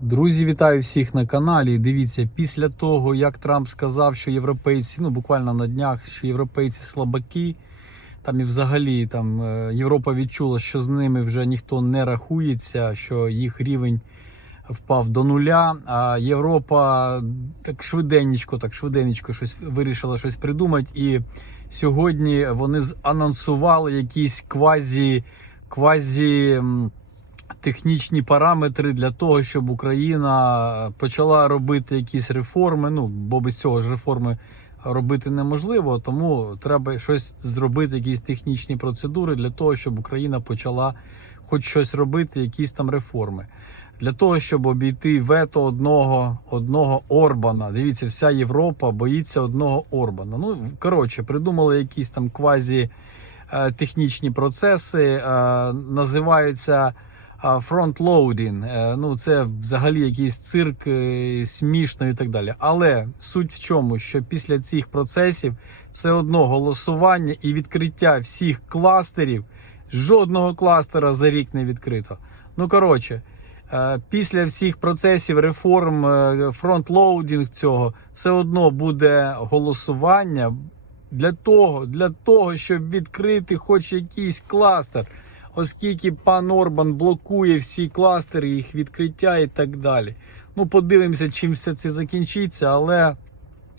Друзі, вітаю всіх на каналі. Дивіться, після того, як Трамп сказав, що європейці, ну буквально на днях, що європейці слабаки, там і взагалі там е, Європа відчула, що з ними вже ніхто не рахується, що їх рівень впав до нуля. А Європа так швиденечко, так швиденечко щось вирішила щось придумати. І сьогодні вони анонсували якісь квазі, квазі. Технічні параметри для того, щоб Україна почала робити якісь реформи. Ну бо без цього ж реформи робити неможливо, тому треба щось зробити, якісь технічні процедури для того, щоб Україна почала хоч щось робити, якісь там реформи. Для того, щоб обійти вето одного, одного Орбана. Дивіться, вся Європа боїться одного Орбана. Ну, коротше, придумали якісь там квазі е, технічні процеси, е, називаються фронтлоудінг. Ну, це взагалі якийсь цирк, е, смішно і так далі. Але суть в чому, що після цих процесів все одно голосування і відкриття всіх кластерів, жодного кластера за рік не відкрито. Ну, коротше. е, Після всіх процесів реформ е, фронтлоудінг цього все одно буде голосування для того, для того, щоб відкрити хоч якийсь кластер оскільки пан Орбан блокує всі кластери, їх відкриття і так далі. Ну, подивимося, чим все це закінчиться, але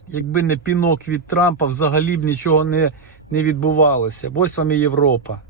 якби не пінок від Трампа, взагалі б нічого не, не відбувалося. Ось вам і Європа.